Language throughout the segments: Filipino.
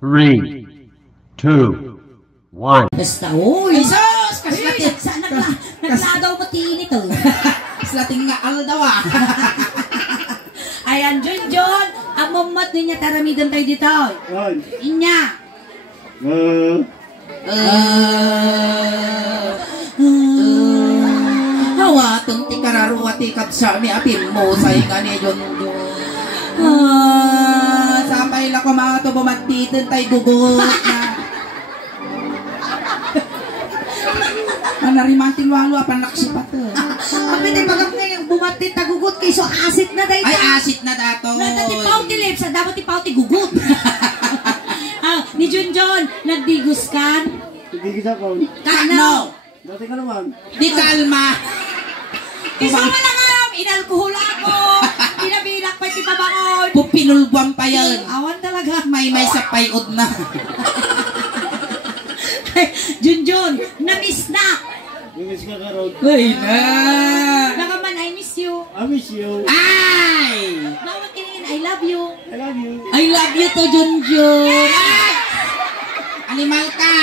3, 2, 1. Basta, uy! Sus! Kaslatin! Saan nagladaw mati nito? Kaslatin nga al daw ah! Ayan, Junjun! Ang mamat niya taramidan tayo dito. Inya! Hawa, tunti kararuwati kapsa mi apin mo sa inga ni Junjun. Sampai lang ko mga to bumatitin tayo gugut na. Narimantin walo apan naksipat eh. Ang pinay magam ngayon bumatit na gugut kay so asit na dahil. Ay asit na dato. Nagtatipaw ti lips, dapat tipaw ti gugut. Ni Junjun, nagdigos kan? Hindi kita ko. Kano? Dati ka naman. Di kalma. Kisama na nga, inalkohol ako. Pinabinak pa ti pabangon. Pupinulbuan pa yan. Awan talaga. May sa payod na. Junjun, na-miss na. Miss ka karoon. Ay na. Nakaman, I miss you. I miss you. Ay! Bawat kinin, I love you. I love you. I love you to Junjun. Ay! Animal ka.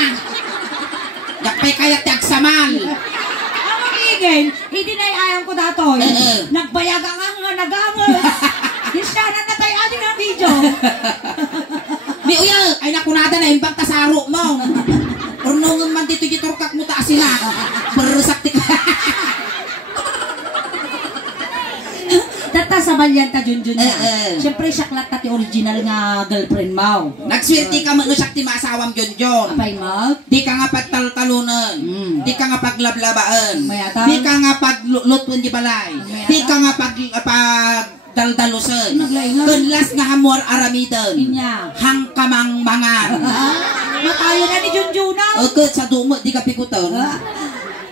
Yakpay kayak tagsamal. Ang magiging, idinay-ayang ko datoy. Nagbayaga nga nagamos. Disyanan na tayo ating ang video. Di uya, ay nakunada na imbang tasaro mo. Ornongan man dito giturkak mo taasin na. Berusak tik. Data sa balyan ta Junjun niya. Siyempre saklat ta ti original nga girlfriend mo. Nagswerte ka mo no sakti maasawam Junjun. Apay mag? Di ka nga pagtaltalunan. Di ka nga paglablabaan. Mayata. Di ka nga paglutun di balay. Di ka nga pagdaldalusan. Kunlas nga hamor aramidan. Inya. Hangkamang mangan. Matayo na ni Junjun na. Okay, sa dumo di ka pikutan.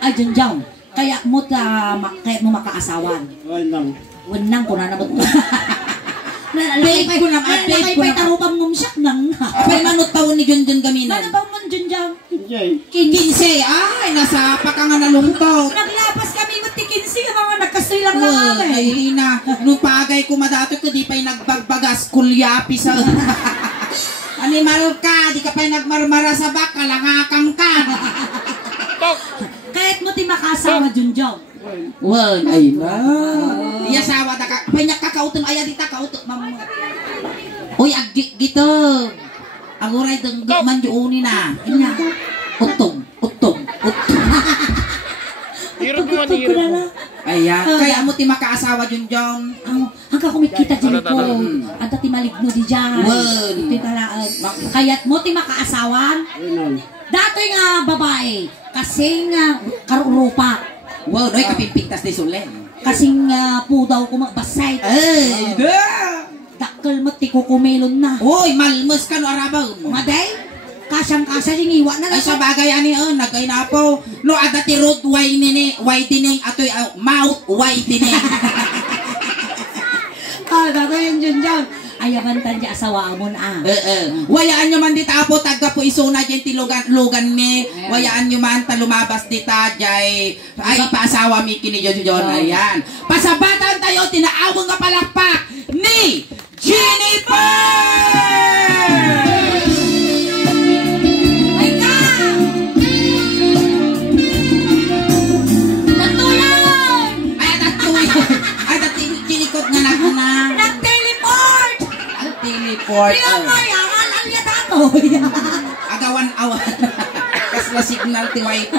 Ay Junjun, kaya mo kaya mo makaasawan. Ayun lang. Wenang ko na nabot. Babe ko naman, babe ko naman. Tarupang ngumsyak nang. Apay manot taon ni Junjun gaminan. Ano ba mo Junjun? Enjoy. 15, ay nasa pa ka nga nalungtong. Naglapas kami mo tikinsi mga nagkastoy lang lang Ay na, nung pagay ko madato ko di pa'y nagbagbagas kulyapi sa animal ka, di ka pa'y nagmarmara sa baka, langakang ka. Kahit mo ti makasawa Junjun. Wan, ay na. Iya sawa da ka, pa'y nakakauton, ay adita kauton, mama. Uy, gito. Aguray deng man yuuni na. Ina. Utong. Hirap mo, hirap mo. Ayan, kaya mo ti makaasawa Junjun. Hanggang kumikita dyan ko. Anta ti maligno di dyan. Wan. Ito talaan. Kaya't mo ti makaasawan. Ayun lang. Dato'y nga babae. Kasing karurupa. Wow, noy kapimpigtas ni Sulen. Kasing pudaw ko magbasay. Ay, da! Dakkel mo ti kukumelon na. Uy, malmos ka no arabaw mo. Maday? Kasyang-kasya yung iwa na Ay sa bagay ani nagay na po. No ada ti road widening atoy mouth widening. Dato yung Junjun. Ayaban tan di asawa mo na. Wayaan nyo man dita po tagga po isuna dyan ti lugan mi. Wayaan nyo man ta lumabas dita jay ay paasawa mi kini Junjun. Ayan. Pasabatan tayo tinaawang nga palakpak ni Jennifer! Teleport. Agawan-awan. Kasla signal ti wifi.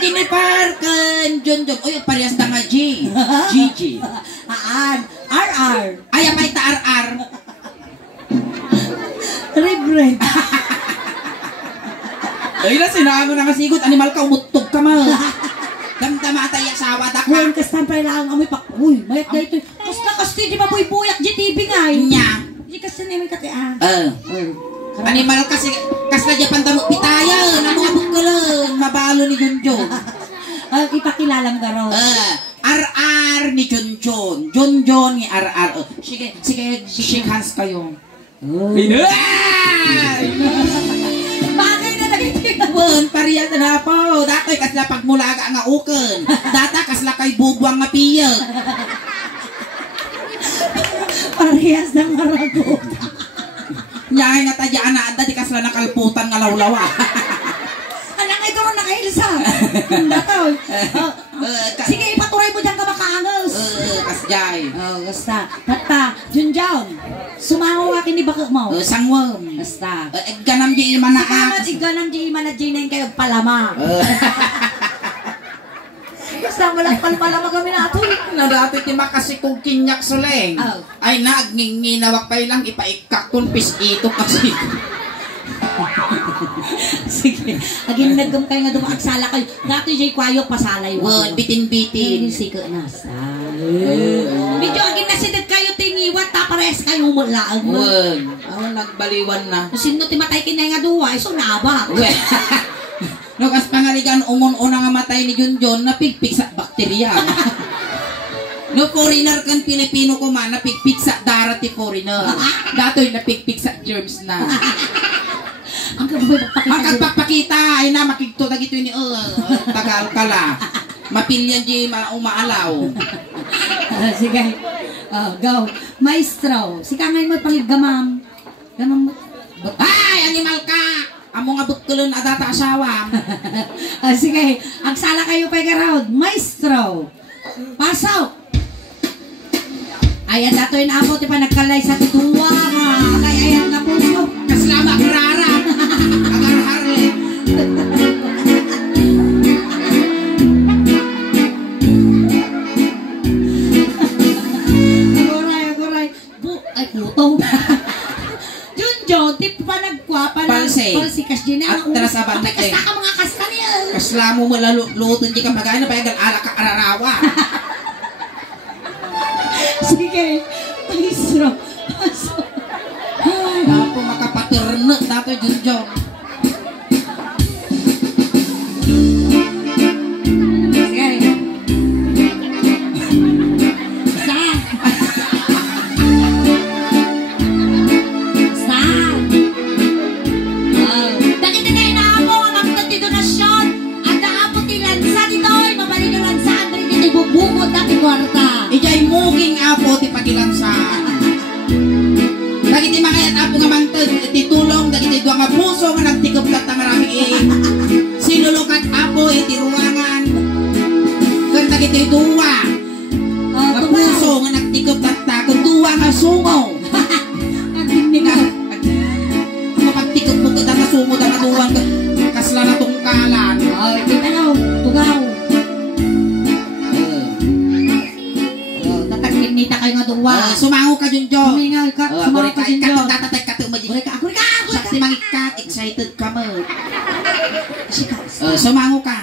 Jennifer kan Junjun. Uy, parehas na nga G. GG. RR. Ay, may ta RR. Regret. Ay, na sinago na kasigot. Animal ka, umutog ka mal. Damdama tayo asawa da ka. Ngayon kastampay lang amoy pa. Uy, mayat na ito. Kasta di ba buyak GTV nga eh. Nya. Di kasta namin kati Animal kasi kasla dya pandamot pitaya. Namabot ka lang. Mabalo ni Junjun. Ipakilalang garo. RR ni Junjun. Junjun ni RR. Sige, shake hands kayo. Bagay na naging Wen, pariya na po. Datoy kasla pagmulaga nga uken. Data kasla kay bugwang nga piyek. parehas ng maragot. Nyay nga tadyaan na anda di kasla nakalputan nga lawlawa. Alang ay doon nakailsa. Datoy. Sige, ipatuloy mo dyan ka makaangas. Kasjay. Basta. Tata, Junjun. Sumango ka kini baka mo. Sangwam. Basta. Ganam di iman na Sakamat iganam di imana jinayin kayo palama. Basta walang palama kami na ato. Nadati ti makasi kong kinyak suleng. Ay nagninginawak pa lang ipaikak kung pisito kasi. Sige. Aging nagam kayo nga dumaagsala kayo. Dato jay kwayo pasalay. Word, bitin-bitin. Sige na. Medyo aging nasidag kayo tingiwat tapares kayo mulaang. Word. Nagbaliwan na. Sino ti matay kinay nga duwa? Iso nabak. No, kas pangarigan umon-una nga matay ni Junjun, napigpig sa bakterya. No, foreigner kan Pilipino ko man, napigpig sa darati foreigner. Dato'y napigpig sa germs na. Ang Makagpapakita, ay na, makigto na gito ni tagal kala. Mapilyan di umaalaw. Sige. Go. Maestro. Sika ngayon mo panggamam. Gamam mo. Ay, animal ka! Amo nga butkulon adata asawa. Sige. Agsala kayo pa round. Maestro. Pasok. Ayan dato yung amo. Tipa nagkalay sa tuwa. Kay ayan nga puso. Kaslama karara. Agar harle. Agoray. Ay, putong. Junjun, tip pa nagkwapa ng palsikas din na. At teras abang na kasta ka mga kasta niya. Kaslamo mo lalutuin di ka magana pa yung alak ka ararawa. Sige. Maestro. Pasok. Dapo makapaterna dato Junjun. Sige. Dati tinay na ako ang magtati donasyon. At naapot ilan sa dito'y mabalik ilan sa Andre dito'y bubukod dati kwarta. Ijay muging apo ti pagilansan. Dagiti makayat apo nga mangtod titulong dagiti dua nga puso nga nagtikup kat marami sinulukat apo iti ruangan. Ken dagiti dua nga puso nga nagtikup kat kun dua nga sungo. Agdinig ka. Mapagtikup mo kat nga sungo nga duwan kasla na tungkalan. Ay, kita na. Tugaw. Tatagkinita kayo nga duwa. Sumango ka Junjun. Sumingal ka. Sumango ka din Katong yun. tatatay ka tumaji. Ako ka. Saksi mangikat, excited ka mo. Sumango ka.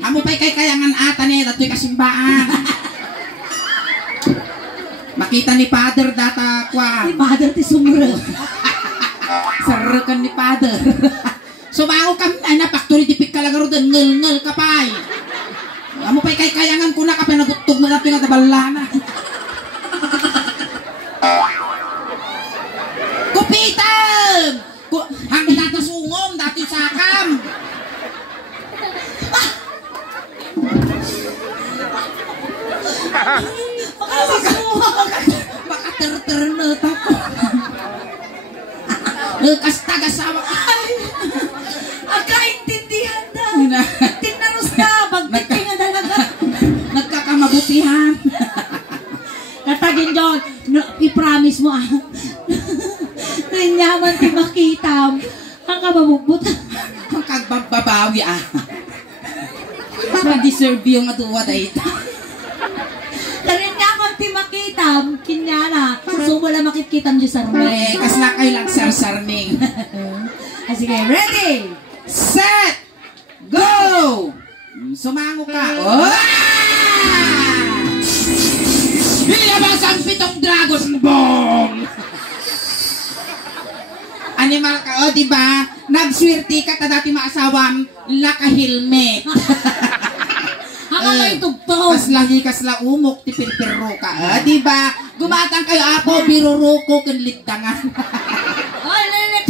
Amo pa'y kay kayangan ata ni dato'y kasimbaan. Makita ni Father data kwa. Ni Father ti sumre. Sarrekan ni Father. Sumango ka, ay na factory tipik ka lang ro doon, ngel ka pa'y. Amo pa'y kay kayangan ko na kapay nagutog mo natin nga tabalana. Kupitan! Hanggang dati sungom, dati sakam. Makater-ternot ako. Kasta-gasawa. Akaintindihan na. Tinaros na. Bagtiting nga talaga. Nagkakamabutihan. Natagin John. I-promise mo nanyaman ti makitam. Ang kababukbut. Ang kagbababawi Ma-deserve yung aduwa dahil. Nanyaman ti makitam. Kinyana. So wala makitkitam dyan sa rumah. Kas na kayo lang sar-sarming. Sige, ready? Set! Go! Sumango ka. Ilabas ang pitong Dragon Ball! Animal ka, diba? Nagswerte ka ta dati maasawam, laka-helmet. Haka kayo tugtog. Kasla umok, tipirpiro ka. Diba? Gumatang kayo ako, biruruko, kanlitangan. Ay, lilit.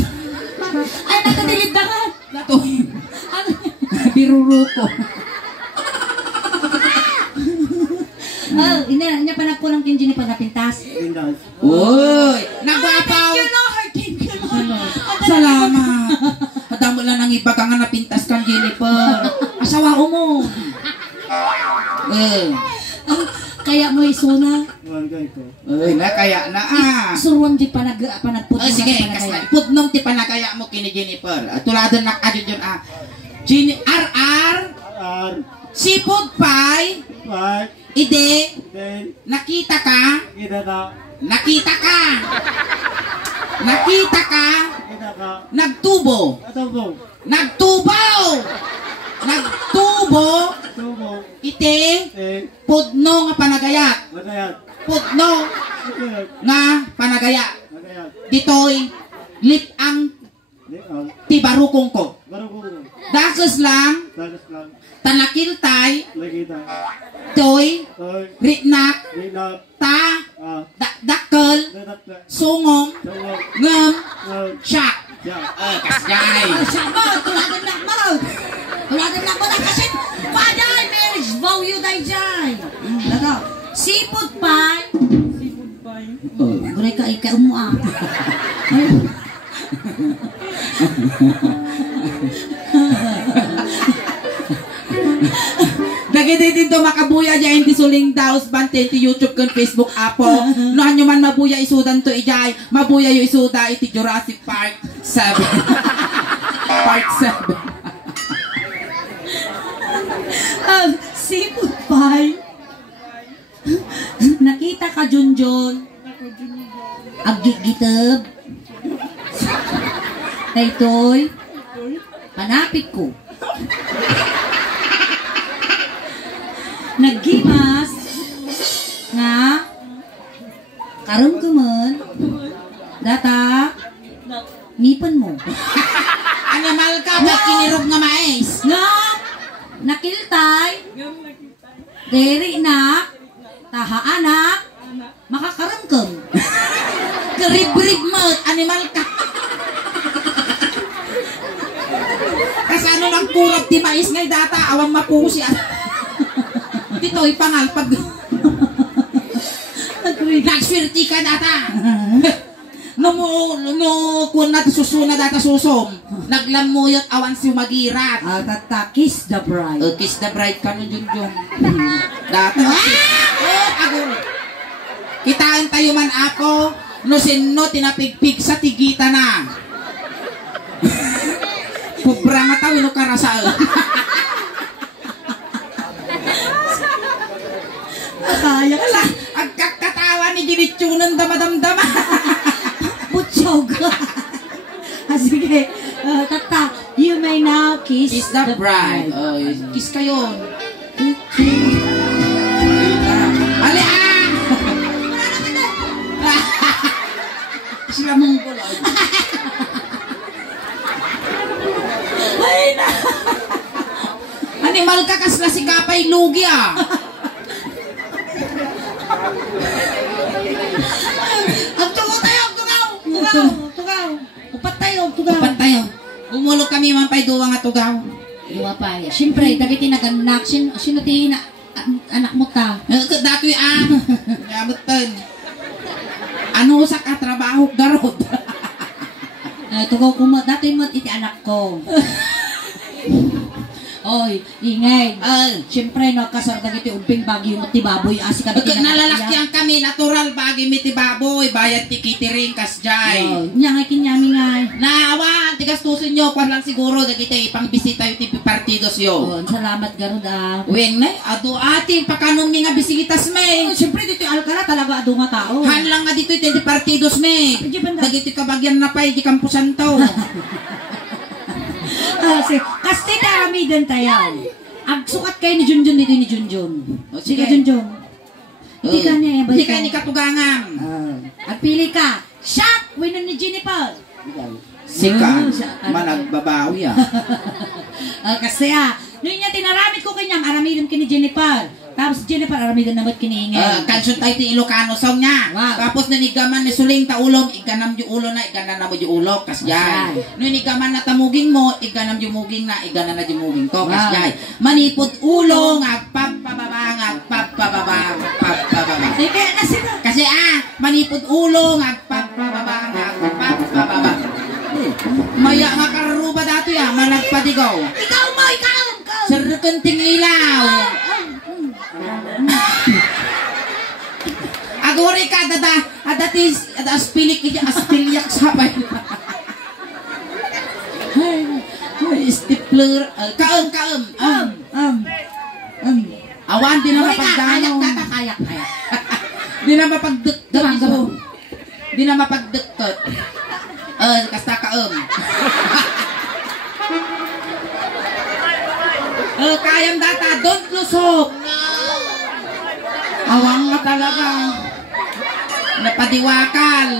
Ay, nakadilitangan. Nato. Biruruko. Ina pa na po ng kinji ni pagkapintas. Pindas. Uy! Nagwapaw! Thank you, Lord. Thank you, Lord. iba ka nga napintas kang Jennifer. Asawa mo. Kaya mo isuna. Kuhan ka ito. Na kaya na Suruan di panagputno. sige, kas na putnom ti panagaya mo kini Jennifer. Tuladan nak adyo yun RR R. sipod pie 5. ide 10. nakita ka Kita na. nakita ka Kita ka. nagtubo Ito po. nagtubo Tubo. ite 10. pudno nga panagayat Magayat. pudno Magayat. nga panagaya Magayat. ditoy litang Liang. tibarukong ko Baru ko. dakas lang Dagas lang. tanakiltay Lagita. toy Toy. ritnak Rinap. ta Ah. dakkel Dadat na. sungong Tawag. ngem Ngam. syak Ya. kasjay Sama, tuladan lang mo. Tuladan lang mo na kasi paday, marriage vow you day jay. Laga, sipot pie. Gure ka ikaw mo ah. Nagititin to makabuya dyan di suling daos bante ti YouTube kan Facebook apo. Nohan nyo man mabuya isudan to ijay. Mabuya yung isuda iti Jurassic Park 7. Part 7. Sipot pie. Nakita ka Junjun. Aggigitab. Daytoy. Hanapit ko. Naggimas nga karon ko man data ngipan mo Animal ka ba kinirog nga mais? nga nakiltay deri na tahaanak makakarangkam Karib-rib mo, animal ka. Kasi ano lang kurap di mais ngay data awang mapusi. Dito ipangal pag nagswerte ka data. No kun na susuna data susom. Naglamuyot awan si magirat. kiss the bride Kiss the bride ka no Junjun. Data. Agul. Kitaan tayo man ako no sinno tinapigpig sa tigita na. Pubra nga tayo no karasal. kaya ka lang Ang kakatawa ni Ginitsunan damadamdama. putsog sige tata you may now kiss, Kiss the bride. Kiss kayo. Ali Sila mong bulog. ay na Animal ka kasla si Kapay Lugi ah. ang tugaw tayo tugaw upat tayo tugaw Upat tayo. Gumulog kami man pa'y duwa nga tugaw. Iwa pa ya. Siyempre, dagiti naganak. Sino ti anak mo ta? Dato'y Yabutan. Ano sa katrabaho garot? Tugaw ko mo. Dati mo iti anak ko. Oy, ingay. Siyempre, no, kasar dagiti umping bagyo mo ti baboy. Asi ka Nalalakyan kami, natural bagi mi ti baboy, bayad ti kitering kasjay. Nya nga kinyami nga. Naawa, tigastusin nyo, kwan lang siguro, dagiti ipangbisita yung ti partidos yo. Salamat garod ah. Wen na, ado ati, pakanong mi nga bisigitas me. Siyempre, dito Alcala talaga ado nga tao. Han lang nga dito ti partidos me. Di banda? Dagiti kabagyan na pa'y di kampusan to. Kasti daramidan tayo. Ang sukat kayo ni Junjun dito ni Junjun. Sige, Junjun. Hindi ka niya. Hindi ka ni katugangan. Agpili ka. Shot! Winan ni Jennifer. Sika, Ah, managbabawi ah. Kasi yun niya tinaramit ko kanyang aramidin kini Jennifer. Tapos si Jennifer aramidin naman kiniingay. Kansyon tayo ti Ilocano song niya. Wow. Tapos nanigaman ni Suling ta ulong, iganam yung ulo na, iganan na mo yung ulo, kasjay. Nanigaman na tamuging mo, iganam yung muging na, iganan na yung muging ko, kasjay. Manipod ulo, ngagpapababa, ngagpapababa, ngagpapababa. Ay, kaya na sila. Kasi manipod ulo, ngagpapababa, ngagpapababa. Maya nga karuba dato ya, padigaw. Ikaw mo, ikaw. Serkenting ilaw. Agore ka adatis aspilik aspilyak sabay. Stipler kaem. Awan di na mapagdano. Kayak. Di na mapagdekket. Gamang. Di na mapagdekket. Kasta kaem. Kayang data, don't lusok. Awang nga talaga. Napadiwakal.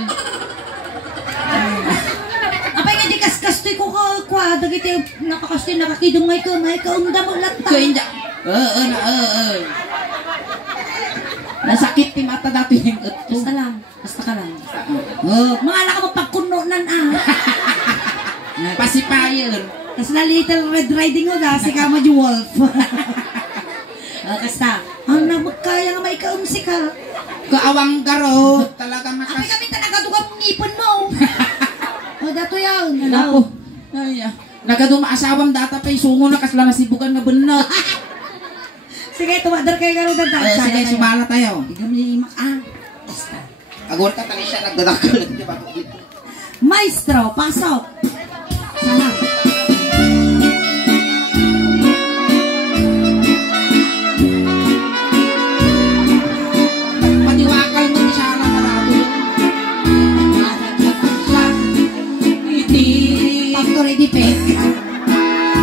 Apay nga di kas-kastoy ko kwa dagiti nakakastoy nakakidungay ko may kaunda mo latta. Kuya, nasakit ti mata dati yung Basta lang, basta ka lang. Mga anak mo pagkununan Pacifier. Tapos na Little Red Riding Hood si Kama Ju Wolf. Kasta, ang namagkaya nga may kaumsi ka. Kaawang garo. Talagang Apay kami talaga dugang ngipon mo. O dato yan. Napo. Ay, nagaduma asawang data pa isungo na kasla nasibukan nga benot. Sige, tumadar kayo garo dada. Sige, sumala tayo. Ikaw niya basta. Agor ka tali siya nagdadakal. Maestro, pasok. Salam. Padiwakal mo siya na marami. Factory defect.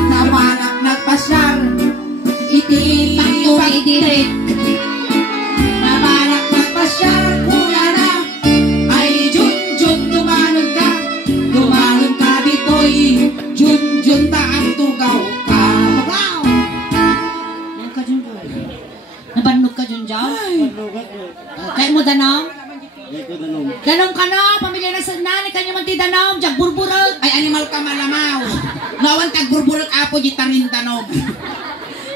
Napanak nagpasyar. Iti Factory direct. napanak nagpasyar. Kula na ay Jun dumanon ka ditoy. Jun taang tugaw ka. Wow! Yan ka dyan dyan. Nabannog ka dyan dyan? Lugat ko. Kaya mo danom? Hindi ko danom. Danom ka no? Pamilya na sa nani, kanya man ti danom. Diyak burburag. Ay animal ka malamaw. Nawan tagburburok apo di tarin tanom.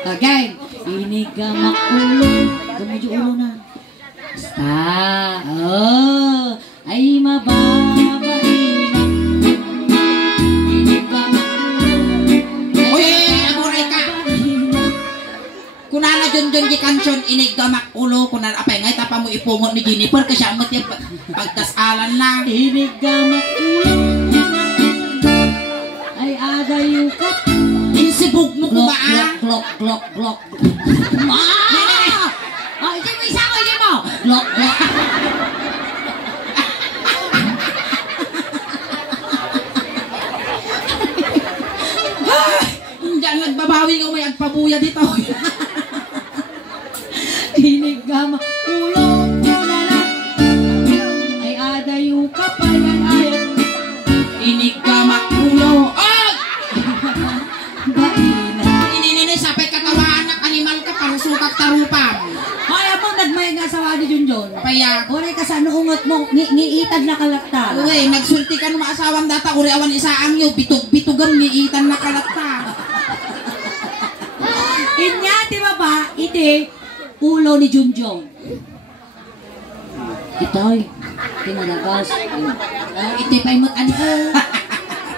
Again. Inigamak ulo. Gamudyo ulo na. Basta. Oh. Ay mababaina. Inigamak ulo. Uy, amuray ka. Kunana Jun di kansyon inig gamak ulo. Kunana apay ngay tapa mo ipungot ni Jennifer kasi amat yung pagkasalan na. Inigamak ulo. Ay adayukap. Insibog mo ko ba Glok. Oh, hindi mo isa ko, hindi mo. Glok. Diyan nagbabawi ko may agpabuya dito. Hinigama, ulo na lang. Ay adayukap, ay. Inig gamak ulo. Oh! Baina. Ininini sapay katawan ng animal ka parusukak tarupan. Ay, mo nagmay nga sa wadi Junjon. Paya. Uri ka sa nuungot mo, ngiitag na kalakta. Uy, nagsulti ka ng maasawang data, uri awan isaang nyo, bitug-bitugan ni itan na kalata. Inya, di ba ba? Iti, ulo ni Junjon. Itoy, tinalagas. Iti pa imot ano.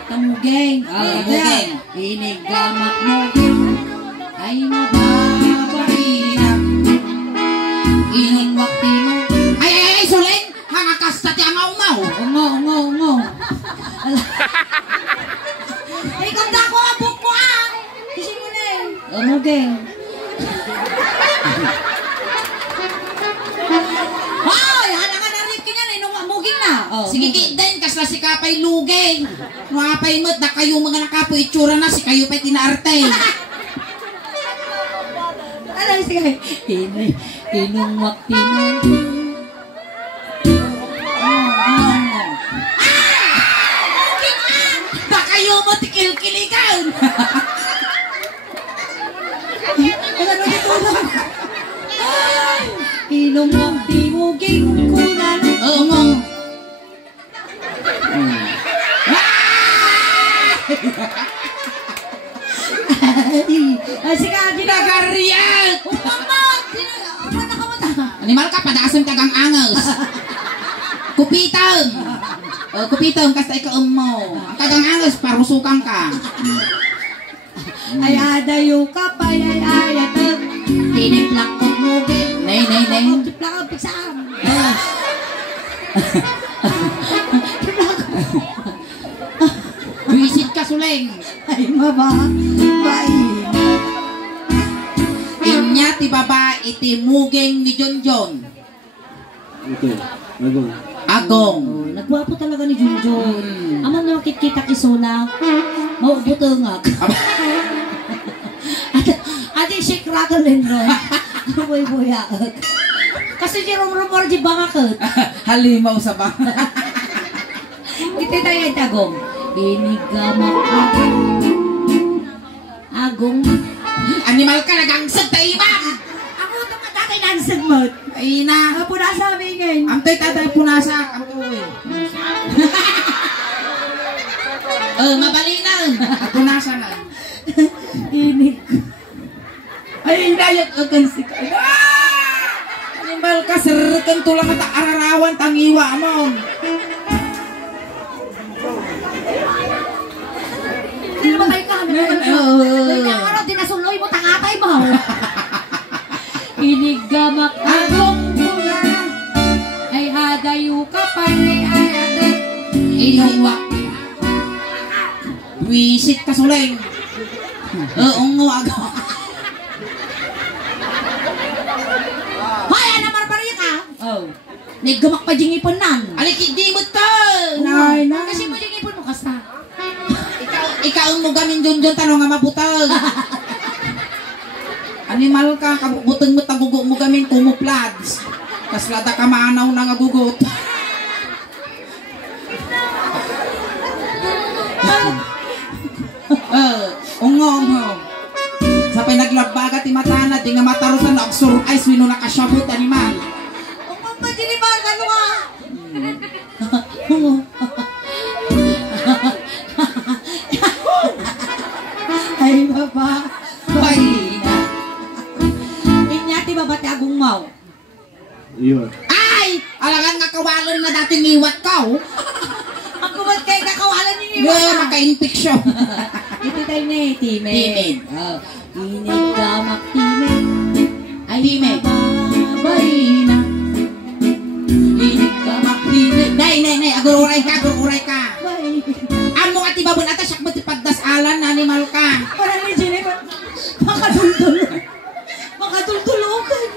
Tamugeng. Tamugeng. Inigamak mo. Ay mababaina. Ining wakti mo. Ay, suling! Hangakas tati ang umaw. Ungo. Ay, kanda ko ang book mo Kasi mo na eh. Tamugeng. Ay, halangan na rin kanya nung amuging na. Sige, din, kasla si Kapay lugeng. Nuapay mo't na kayo mga nakapo itsura na, si kayo pa'y tinaarte. Ano, sige. Inong wakti mo. Da kayo mo tikil-kiligan. Ano dito lang? Inong wakti mo, gingkunan. Oo. Sige, Ginagariyan! umamot! Ano nakamata? Animal ka, padasan kagang angas. Kupitang! Kupitang, kasta ikaw mo. Kagang angas, parusukan ka. Ay adayo ka pa, ay ayatag. Tiniplak ko mo, Nay, nay, nay. Tiplak ko, piksaan. Visit ka suleng. Ay mababay. Inya ti babae iti mugeng ni Junjun. Ito. Magong. Agong. Nagwapo talaga ni Junjun. Aman na kita kisuna. Maubutungag. Ate si Crackling ron. Boy-boyaag. Kasi si rum-rumor di bangakot. Halimaw sa bang. Ito na yung tagong. Inigamak agong. Animal ka nagangsag ta imam. Ako itong katatay ng sagmot. Ay na. Ako na sabi ngayon. Amtay tatay punasa. Amtoy. Mabalinan. Punasa na. Inig. Ay inayat akan si kay. Animal ka serken tulang at ararawan tangiwa mo. Hindi naman kayo kami. Hindi ang araw, dinasuloy mo, tangatay mo. Inigamak agong pula. Ay hadayo ka pa, ay adat. Inuwa. Wisit ka suleng. Ngo aga. Hoy, ano marpariya ka? Oh. Nigamak pa ding ipon nan. Alikid di mo to. Nay. Kasi mo ding ipon mo kasta. Ikaw mo gamin Junjun tanong nga mabutag. Animal ka, kabutang mo tagugo mo gamin kumuplads. Kas lada ka maanaw na nga gugot. Ungo. Sapay naglabaga ti matana, di nga matarusan na agsur ay swino nakasyabot animal. Ang magpagdilibar, ano ka? Ay, baba. Balina. Inyati babati agong mau. Iyon. Ay! Alangan nga kawalan nga dating iwat ka, oh. Ang kumat kay kakawalan ninyo Nga, maka-infeksyon. Ito tayo na eh, timid. Timid. Inigamak timid. Ay, Timid. mababay na. Inigamak timid. Nay, agururay ka. Bay. Amo at ibabon ata siyak mo ti pagdasalan, animal ka. Parang ni Jennifer. Makadultulo. Makadultulokan.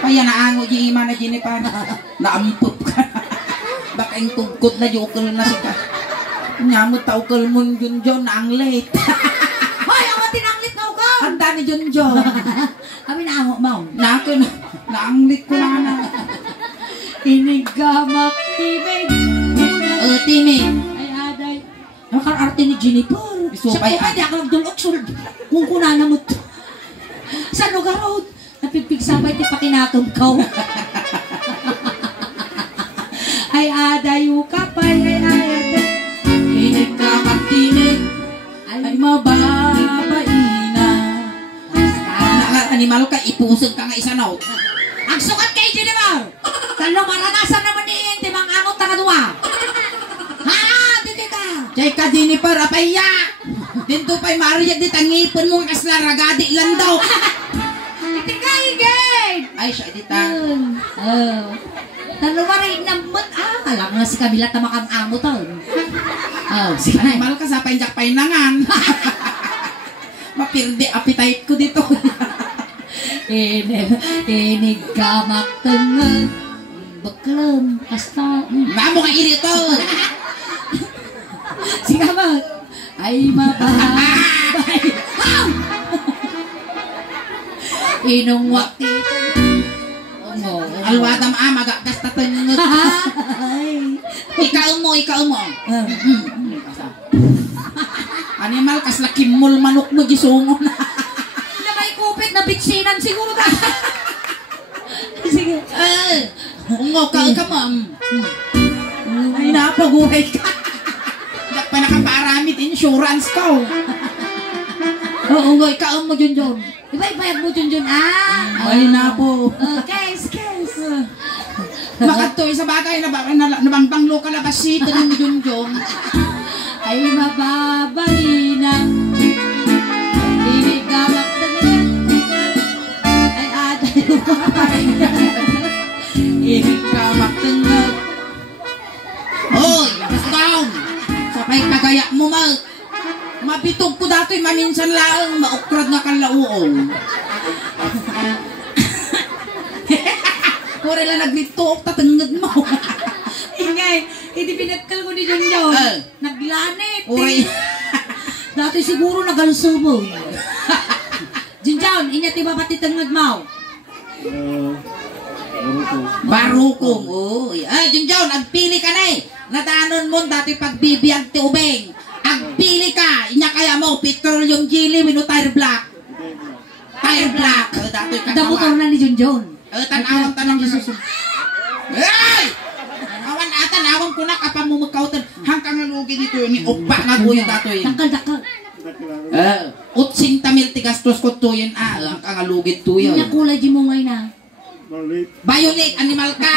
Kaya naango di ima na Jennifer. Naampot ka. Baka yung tugkot na di ukol na siya. Nyamot ta ukol mo yung Junjun na ang late. Hoy, ang tinanglit na ugaw. Handa ni Junjun. Kami na ang mau. Nako na. Naanglit ko na. Inigamak timid. Timid. Ay, aday. Nakararte ni Jennifer. Isupay, Sa kumadi ako nagdulok sulod. Kung kuna na mo to. Sa lugar road. Napipigsabay ti pakinakam ka. Ay, adayo ka pa. Ay, aday. Inigamak timid. Ay mababaina. Animal ka, ipusog ka nga isa na. Ang sukat kay Jennifer. Talo maranasan naman ni Inti mang amot na kadua. Ha? Dito ka. Jay ka Jennifer, apaya. Dito pa'y mariyag di tangipon mong kasla ragadi lang daw. Iti ka, Igay. Ay, siya dita. Oh. Talo marig namot. Alam nga si Camila tamakang amot. Oh, Si animal ka sa painjak painangan. Mapirdi appetite ko dito. Inigamak tengah. Beklem. Hasta. Mamo ka irito. Sikamat. Ay mababay. Inong wakti. Alwadam amaga kasta tengah. Ikaw mo. Animal kas lakimol manok mo gisungo na. Na may kupit na bitsinan siguro ka. Sige. Ungo ka ma'am. Ay napaguhay ka. Dak pa nakaparamit insurance ko. Oo, ikaw mo Junjun. Iba-ibayag mo Junjun. Ay na po. Case. Makatoy sa bagay na nabangtanglo ka labas sito ng Junjun. Ay mababay na. Ay, maminsan lang, maukrad nga kan lauong. Kore lang naglito, tatangad mo. Ingay, hindi pinagkal ko ni Junjun. Naglanit. Uri. Dati siguro nagalsubo. Junjun, inyati ba pati tangad mo? Barukong. Uy. Ay, Junjun, agpili ka na eh. Natanon mo dati pagbibiyag ti ubeng. Agpili ka. Inya kaya mo, petroleum jelly, wino tire black. Tire black. Dati Ada motor katawa. na ni Junjun. Tanawang tanong Jesus. Ay! Tanawang ko na kapamumukautan. Hanggang nalugi dito yun. Upa nga buyo dato yun. Dakal. Utsinta mil tigastos ko to yun. Hanggang nalugid to yun. Inya kulay di mo ngayon na. Bionic, animal ka.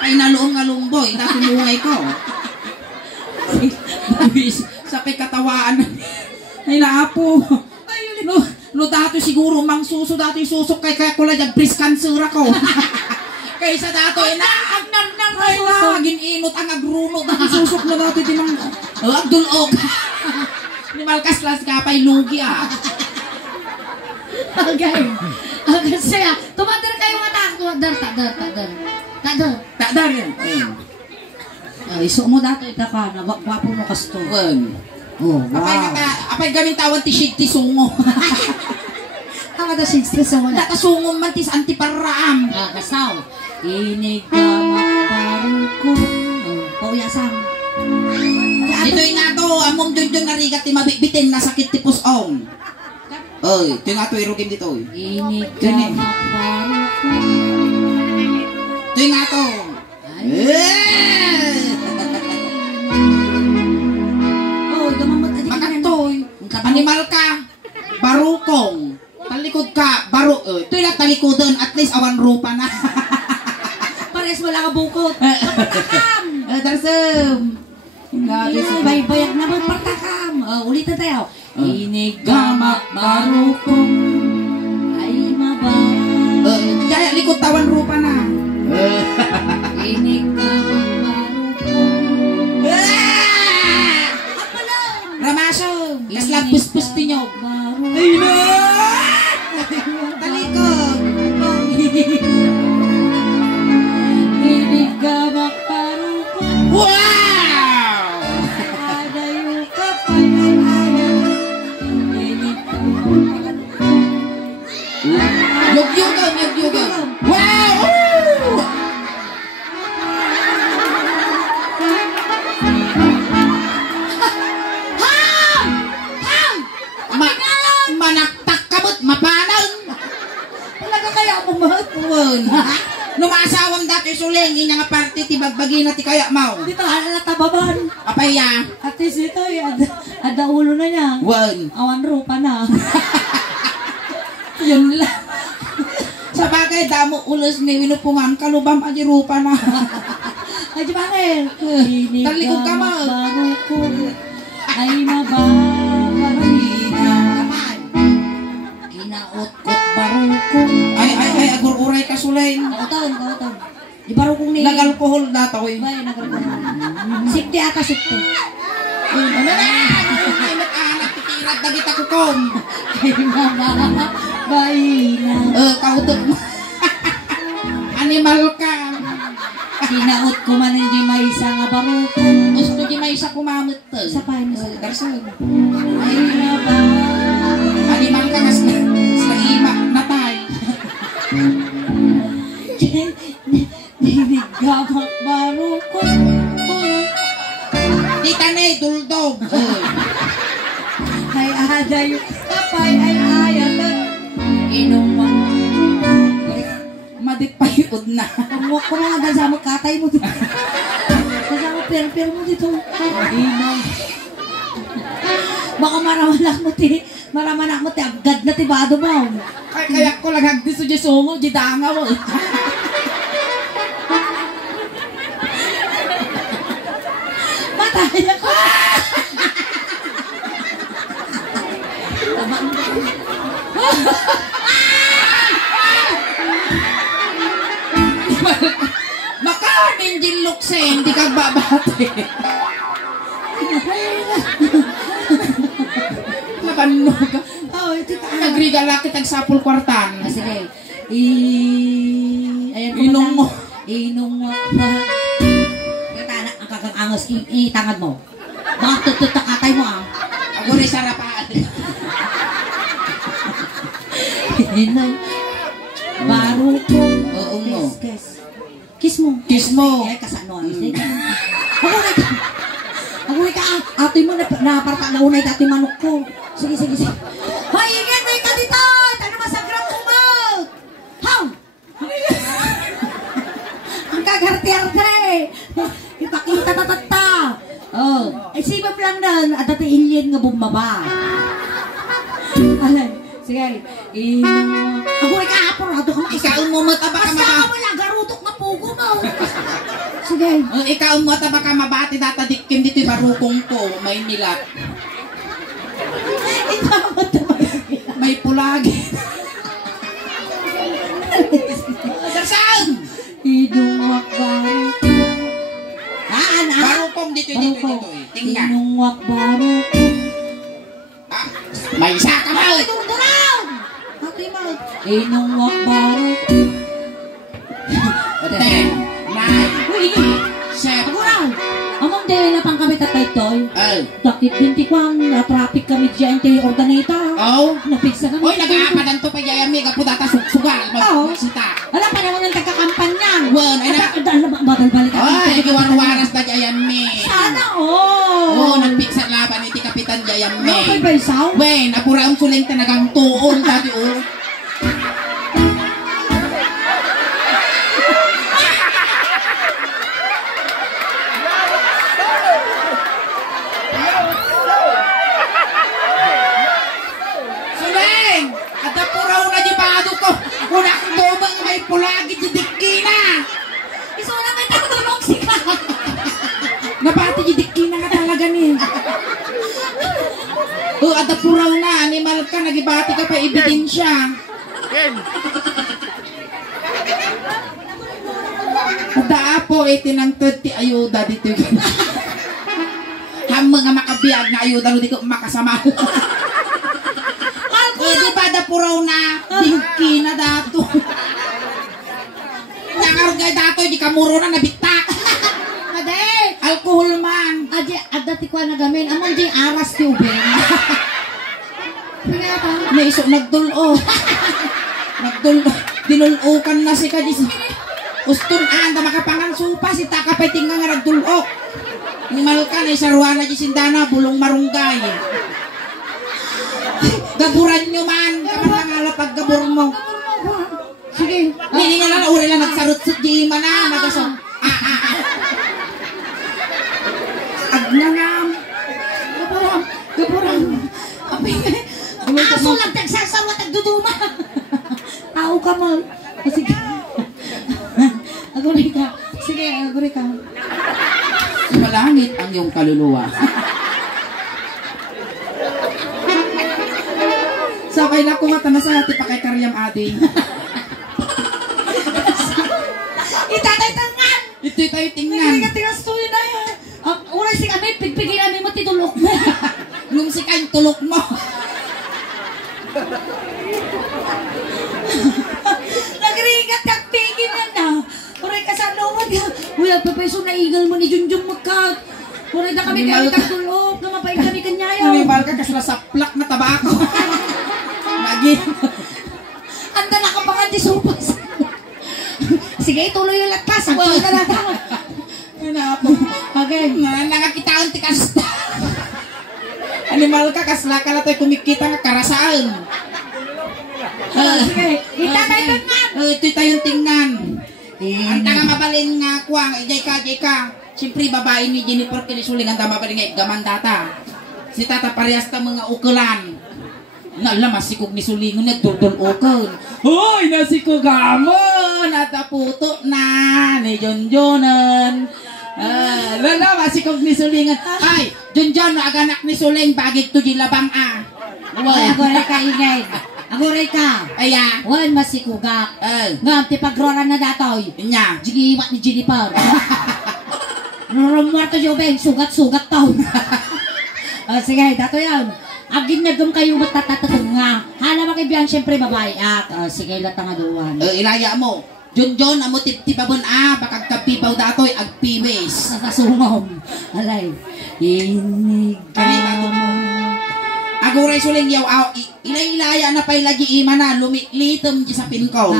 Kapay naluong nga lumboy. Dati mungay ko. Sapay katawaan. Ay naapo. No dato siguro mang suso dato susok kaya ko lang breast cancer ako. Kaysa dato na agnan ay laging inot ang agrunot ang susok na dato di mang agdulog. Ni malkas las kapay lugi ah. Okay. Okay, saya. Tumadar kayo nga ta. Takdar. Takdar yan. Ay, iso mo dato ita ka. Nagwapo mo kasto. Oh, wow. Apay gamin tawan ti shig ti sungo. Ang ada sinstress mo na. Datasungong man tis antiparaam. Kasaw. Inig ka magparuko. Pauyasang. Ito'y nga to, among Junjun narigat ti mabibitin na sakit ti pusong. Oy, ito nga to, irugin dito. Inig ka Ganun. magparuko. Ito nga to. Oh, gamamot adik ka na. Makatoy. Animal ka. Barukong. Talikod ka. Ito'y na talikodan. At least awan rupa na. Pares wala ka bukot. Partakam. Darsam. Bayag na magpartakam. Ulitin tayo. Inig ka magparukong. Ay mabang. Kaya likod tawan rupa na. Inig ka magparukong. Ramasong. Laslag puspus tinyog. Ay na! Talikod. Inig ka magparukong. Wow! Adayo ka pangalan. Inig ka magparukong. Yugyugan. Wow! Manaktak kamot, mapanang. Talaga kaya ako mahatuan. Numasawang dati suling, inya nga party ti bagbagi na ti kaya mau. Dito, tababan. Apaya? At least ito, ada ulo na niya. Wan. Awan rupa na. Yun lang. Sa bagay, damo ulos ni winupungan, kalubam aji rupa na. Ay, di bakit? Talikod ka, Mal. Barukong. Ay, mababarina. Kinaot-kot barukong. Ay, agur-uray ka sulay. Kautan. Di barukong ni... Nag-alcohol data ko Bay, nagalukong. Sikti ata, sikti. Ano na? Ay, nag-anak, tikirat na kita kukom. Ay, mababarina. Kautot mo. Animal ka. Kinaot ko man hindi may isa nga barukong. Gusto di may isa kumamit to. Isa pa yun. Darson. Ay, mababarina. Animal ka nga sa ima na tayo. Dinigamak barukong. Di tanay, duldog. Ay aday kapay ay ayatan. Inuman. Madipayod na. Kung mga dasama katay mo dito. Dasama per mo dito. Inom. Baka maramanak mo ti agad na tibado mo. Kaya ko lang hagdi sa Jesumo, jidanga mo. Matay ako. Makanin din lukse, hindi ka babate. Kanuga. Oh, ito ka. Nagriga laki tag sapul kwartan. Sige. Ayan Inong mo. Inungwak ba? Ang kakangangos, itangad mo. Baka tututakatay mo ah. Ako rin sarapaan. Inong. Baro ko. Oo mo. Kiss mo. Kiss mo. Ay, kasano. Ako rin ka. Atoy mo, naparta na unay atoy manok ko. Sige. Hoy, ingin, may ka dito. Ano masagram mo mo? How? Ang kagarte-arte. Ipakita tatata. Oh, sibap lang doon. At dati alien nga bumaba. Alay. Sige. Ako ay kaapor. Ikaw mo mataba ka Basta mabati. ka mo lang. Garutok na pugo mo. Sige. Ikaw mo mataba ka mabati. Datadikim dito'y barukong ko. May nilat. Ikaw mo May pulagi. Saan? Inungwak baro. Barukong dito. Tingnan. Inungwak baro. Ah, may isa ka ba? Itong doon! Ate mo. Inungwak baro. 10, 9, Uy, 7, Agurang! Amang dahil na pang kami tatay toy. 8. Takit binti kwan. Na-traffic kami dyan tayo organeta. Oh. Napigsa kami. Oy, nag-aapadan to pa yayami. Kapo data sugal. Oo. Magsita. Wala pa naman yung tagkakampanyan. Wan, ay na. Bakal balik Ay, giwarwaras na jayami. Sana all. Oh, nagpiksa laban iti Kapitan Jayami. Okay ba isaw? Wen, apura ang suling tanagang tuon tadi oh. Suling! At apuraw na di paado ko. Kuna tumang may pulagi di dikina. Iso na may tatulog sila. Napati di dikina nga talaga ni. Oh, at apuraw na. Animal ka, nagibati ka pa ebidensya. Ada po, itinang 30 ayuda dito. Ham mga makabiyag na ayuda, hindi ko makasama. Di ba da puraw na, dingki na dato. Nakarugay dato, di kamuro na nabitak. Ade! Alcohol man. Adati ko na gamin. Amon di aras ti uben. Naiso, nagdulo. Nagdulo. Dinulukan na si Kadis. Uston anda makapangan supa si takapay tinggal nga nagdulo. Nimal ka na isarwana di sindana bulong marunggay. Gaburan nyo man. Kaman nga pag gabur mo. Sige. Hindi nga lang, uri lang nagsarot-sut di man na. Nagasong. Agnanam. Gaburan. Aso lang tagsasawa tagduduma. Tao ka mo. Sige. Aguri ka. Sige, aguri ka. Malangit ang iyong kaluluwa. Sabay na kumata na sa hati pa kay Karyam Adi. Itatay tangan! Ito'y tayo Hindi tingnan. ka tingastuin na yan. Unay si kami, pigpigin namin mo titulok mo. Nung si kayong tulok mo. Nagringat kang pigin na na. Unay ka sa loob yan. Uy, agpapeso na igal mo ni Junjun magkat. Unay na kami kayo tagtulok. Namapain kami kanyayaw. Nanibal ka kasi nasaplak na tabako. Lagi. Anda na ka pa nga di supas. Sige, tuloy yung lakas. Ang tuloy na lakas. Ano Okay. Nakakita ang tikas. Animal ka, kasla ka na tayo kumikita ng karasaan. Sige, itatay tangan. Ito'y tayong tingnan. Ang tanga mabalin nga kuwang, jay ka. Siyempre, babae ni Jennifer kinisuling ang mabalin nga gaman data. Si tata parehas ka mga ukulan. Nala, masikog ni sulingon na dudol ukol. Hoy, nasikog gamon! Nataputo na ni Jonjonan. Lala, masikog ni sulingon. Ay, Jonjon, aganak ni suling, bagit to di labang ah. Ay, agoray ka ingay. Agoray ka. Aya. Wan masikugak. Ngam, ti pagroran na datoy. Nya. Jigiwat ni Jennifer. Rumuarto yung ben, sugat-sugat tao. Sige, dato yan. Agin na doon kayo matatatag nga. Hala makibiyan, syempre babae. Sige, latang aduan. Ilaya mo. Junjon, amo tip-tipabon bakag kapipaw datoy, agpiwis. Nakasungom. Alay. Inig ka mo. Aguray suling yaw, ilay-ilaya na pa'y lagi ima na, lumilitom di sa pinkaw.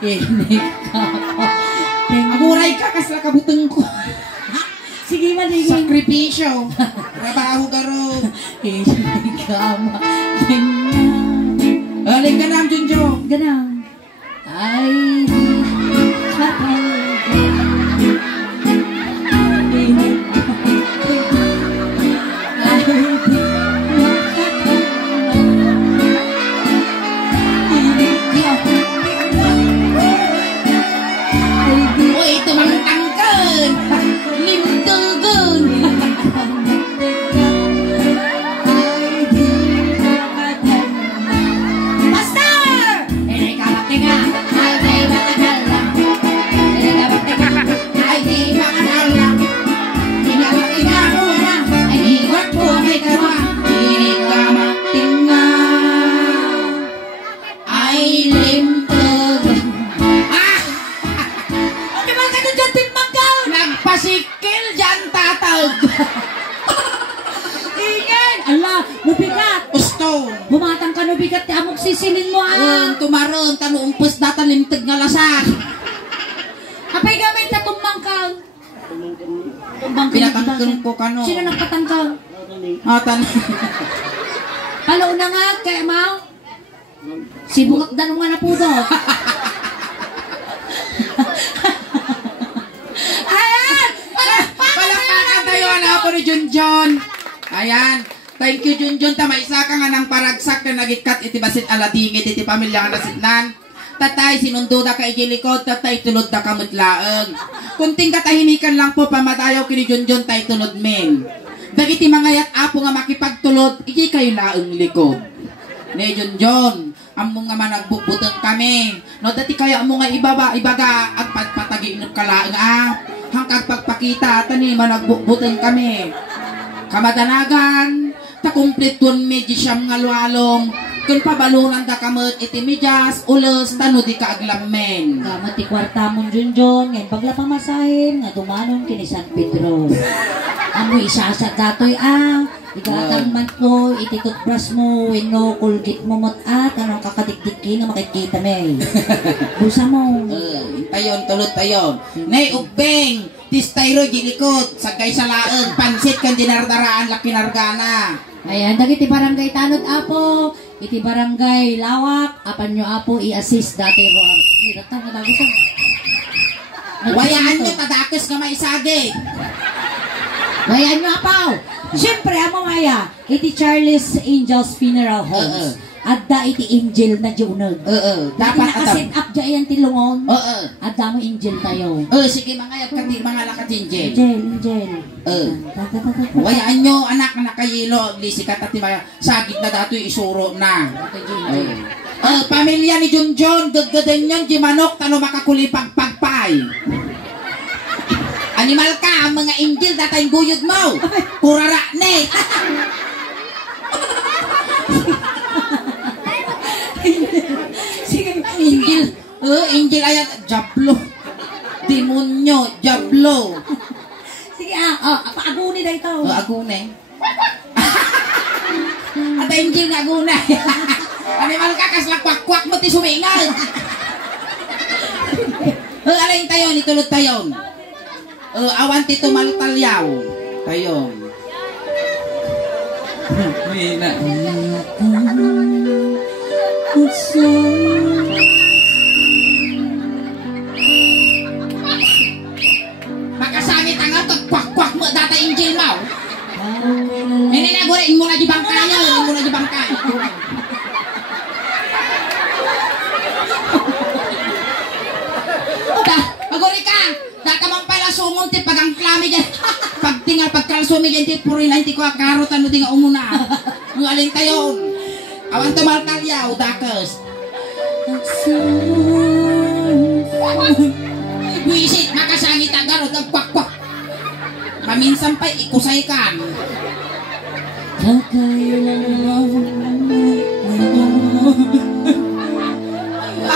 Inig ka mo. Aguray ka, kasla kabuteng ko. Sige, maligin. Sakripisyo. Trabaho garo. Inig ka mo. Aling ka na, Junjo. Ganang. Ay, di ka talaga. Inig ka mo. Ay, di ka talaga. Inig ka mo. Ay, di O, ito mang tangkan. Limtulgun. Pasikil dyan tatag. Ingin! Ala, mubigat! Gusto. Bumatang ka nubigat, amok sisilin mo Tumaron, tanuumpos na talimtig nga lasak. Apay gamit na tumangkang. Pinatangkang ko kano. Sino nagpatangkang? Atan. Palo na nga, kaya mau. Si Bukak Danong nga na po doon. Palakpakan tayo na ako ni Junjon. Ayan. Thank you Junjon. Tama isa ka nga ng paragsak na nagikat iti basit aladingit iti pamilya nga nasidnan. Tatay sinundo da ka igilikod. Tatay tulod da ka mutlaeng. Kunting katahimikan lang po pamatayaw kini Junjon tay tulod men. Dagiti mga yat apo nga makipagtulod. Igi kayo laeng likod. Ne Junjon. Amo nga managbubutang kami. No dati kaya amo nga ibaga agpatpataginop ka laeng hangkag pagpakita tani managbuteng kami kamadanagan takumplitun medyo siyam nga lualom kun pabalunan da kamot iti medyas ulos tano di ka aglamen Kamat ti kwarta mong Junjon, ngayon pagla pamasahin, nga dumanon kini San Pedro. Amo isasat datoy igatang man ko, iti toothbrush mo, wino, kulgit mo mot anong kakadikdiki nga makikita me. Busa mo. Tayon, tulot tayon. Nay, ugbeng, tistayro, gilikod, sagay sa laeng, pansit kan dinardaraan, lakinargana. Ayan, dagiti barangay tanod apo, iti barangay lawak, apan nyo apo i-assist dati ro. Niratang nga dago sa. Wayaan nyo, tadakos nga maisagi. Wayaan nyo apaw. Siyempre, amo maya, iti Charles Angels Funeral Homes. Adda iti angel na diunod. Dapat nakaset up dyan tilungon. Adda mo angel tayo. Sige mga mga lakatinjel. Angel. Wayaan nyo, anak na nakayilo, lisikat at mga sagit na dato isuro na. Pamilya ni Junjon, gagdadan yun, di manok, tano makakulipag pagpay. Animal ka, ang mga angel, datay guyod mo. Kurara, ne. Sige, Angel, angel ayat, jablo. Demonyo, jablo. sige, paaguni na ito. Agune. At angel na agune. Animal ka, kaslakwak-kwak mo ti sumingal. Alayin tayo, nitulot tayo. Awan ti tumaltalyaw. Tayo. Mina. Makasangit ang ato, kwak-kwak mo data angel mo. Hindi na, gurin mo na di bangkay niya. Gurin mo na di bangkay. Maguri ka. Data mang pala sumon ti pagang klami dyan. Pagtingal pagkalsumi dyan ti puri na hindi ko akarot ano di nga umuna. Ang alin tayo. Awan tumaltalyaw, dakas. Wisit, makasangit ang garot, ang kwak-kwak. Paminsan pa, ikusay kan.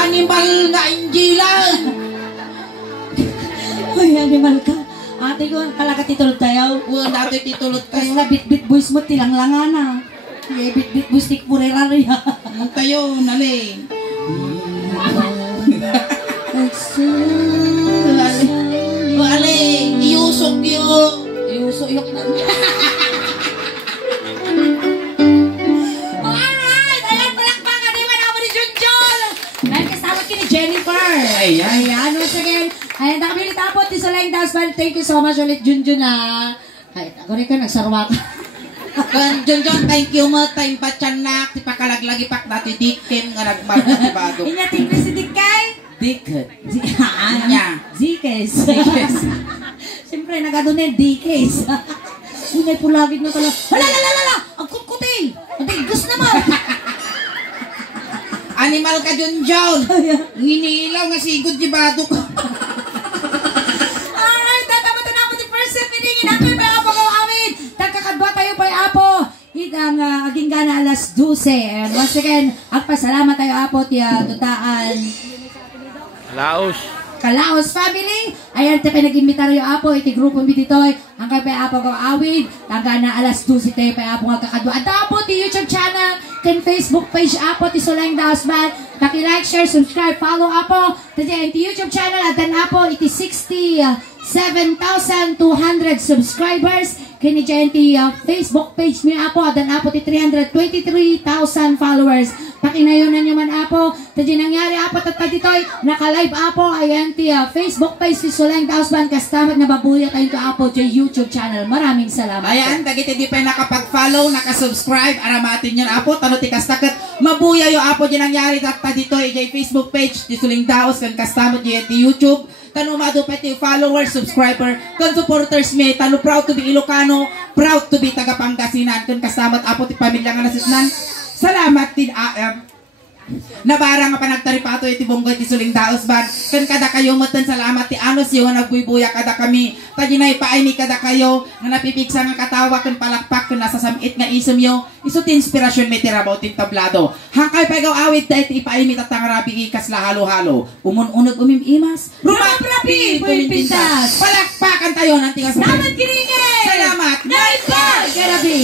Animal nga Angela. Uy, animal ka. Ate ko, talaga titulot tayo. Wala natin titulot kayo. Kasi na bit-bit boys mo, tilanglangan na. Kaya bit-bit boys, tikpurerari. Tayo, nali. Wale, iusok yun. Iuso, yung Alright! Ayan, palakpakan ni Manamo ni Junjun! Dahil kasama ki ni Jennifer. Ayan, once again. Ayan, nakabili tapos ni Solang Dasman. Thank you so much ulit, Junjun, ha. Ay, ako rin ka, nagsarwa ka. John, thank you mo. Time pa tiyan na. Di pa kalaglagi pak dati dikim nga nagmargot si Bado. Inyating na si Dikay. Diket. Nya. Zikes. Siyempre, nagadunin, Dikes. Unay po lagid mo tala. Hala! Ang kutkutin! Ang tigos naman! Animal ka, John. Nginilaw nga sigod si Bado ko. Alright, tatapos na po the first set piningin natin may apo ko amin. Tagkakadwa tayo pa apo. Ang aging gana alas 12. And once again, agpasalamat tayo apo tiya tutaan. Laos. Kalaos family. Ayan, tayo nag-imbita rin yung apo. Iti grupo mi ditoy. Ang kay pa apo ko awid. Tagana alas 12 tayo pa apo nga kakadwa. At apo ti YouTube channel. Kan Facebook page apo ti Solang Daosman. Paki-like, share, subscribe, follow apo. Tadi ti YouTube channel at dan apo iti 67,200 subscribers. Kini dyan ti Facebook page mi apo. At dan apo ti 323,000 followers. Pakinayunan nyo man apo. Tadi nangyari apo tatad ditoy. Naka-live apo. Ayan ti Facebook page ti Solang Daosman. Kastamat na babuya tayo to apo ti YouTube channel. Maraming salamat. Ayan, dagiti di pa nakapag-follow, nakasubscribe, aramatin yan apo, tano ti kastaket, mabuya yung apo di nangyari takta dito, ijay Facebook page, di Solang Daos, kan kastamot di YouTube, tano madupet yung followers, subscriber, kan supporters me, tano proud to be Ilocano, proud to be taga Pangasinan, kan kastamot apo ti pamilya nga nasitnan, salamat din, nabara nga panagtaripato iti bonggoy ti Solang Daos ban kan kada kayo matan salamat ti anos yung nagbubuya kada kami taginay paay ni kada kayo nga napipiksa nga katawa kan palakpak kan nasa samit nga isom yo iso ti inspirasyon may tirabaw ti tablado hangkay pagaw awit da iti paay mi tatangarabi ikas la halo-halo umun-unag umimimas Rumaprapi, puwinpintas. palakpakan tayo ng tingas Salamat kiringin! salamat Night Park! Garabi!